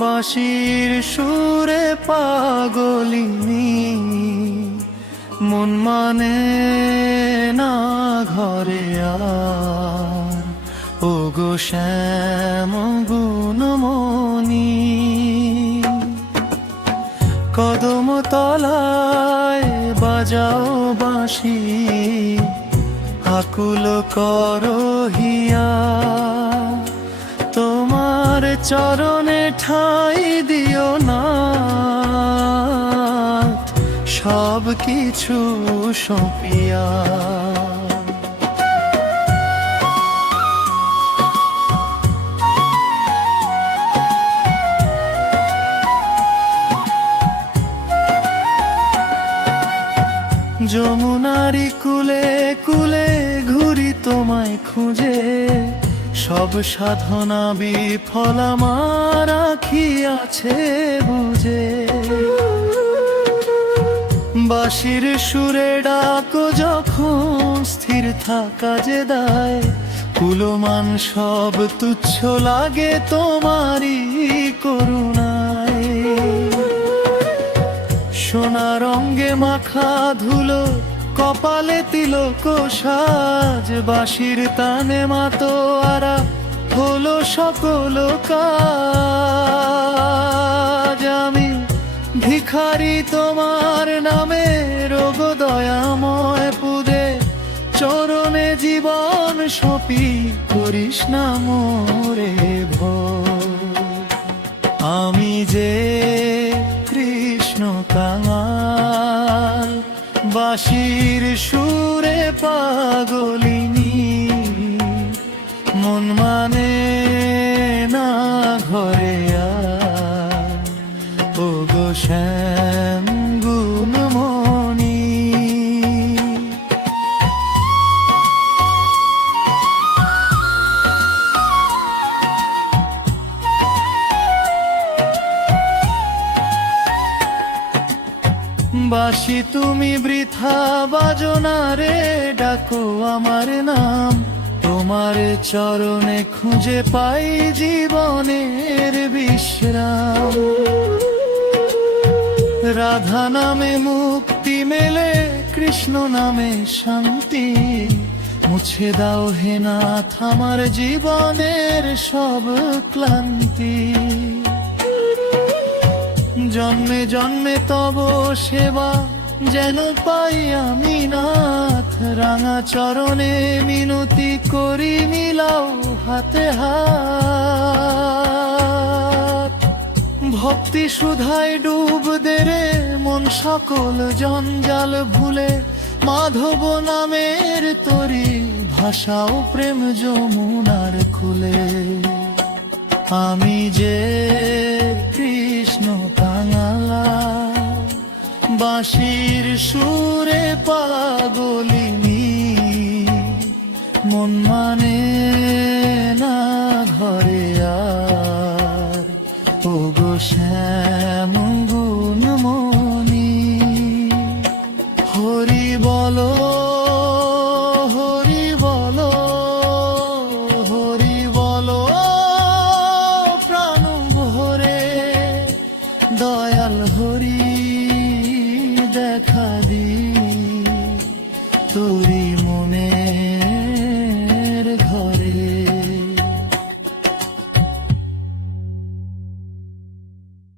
বাঁশির সুরে পাগলিনী মন মানে না ঘরে আর, ও গো শ্যাম গুণমণি। কদম তলায় বাজাও বাঁশি, আকুল করো হিয়া, তোমার চরণে ঠাঁই দিও না সব কিছু সঁপিয়া। যমুনারি কুলে কুলে ঘুরি তোমায় খুঁজে, সব সাধনা বিফল আমার আঁখি আছে বুঝে। বাঁশির সুরে ডাকো যখন স্থির থাকা যে দায়, কুলমান সব তুচ্ছ লাগে তোমারই করুণায়। সোনা রঙ্গে মাখা ধুলো কপালে তিলক সাজ, বাঁশির তানে মাতোয়ারা হলো সকল কাজ। আমি ভিখারি তোমার নামে রোগ দয়াময় পুদে, চরণে জীবন সপি করিস না মোরে ভয়। আমি যে কৃষ্ণ কাঙাল, বাঁশির সুরে পাগলিনী মন মানে না ঘরে আর, ও গো শ্যাম গুণমণি। বাঁশি তুমি বৃথা বাজনা রে, ডাকো আমার নাম, তোমার চরণে খুঁজে পাই জীবনের বিশ্রাম। রাধা নামে মুক্তি মেলে, কৃষ্ণ নামে শান্তি, মুছে দাও হে নাথ আমার জীবনের সব ক্লান্তি। জন্মে জন্মে তব সেবা যেন পাই আমি নাথ, রাঙা চরণে মিনতি করি মিলাও হাতে হাত। ভক্তি সুধায় ডুব দেরে মন সকল জঞ্জাল ভুলে, মাধব নামের তরি ভাষাও প্রেম যমুনার খুলে। আমি যে কৃষ্ণ কাঙালা, বাঁশির সুরে পাগলিনী মন মানে না ঘরে আর, ও গো শ্যাম গুণমণি। হরি বলো হরি বলো হরি বলো প্রাণ ভরে, দয়াল হরি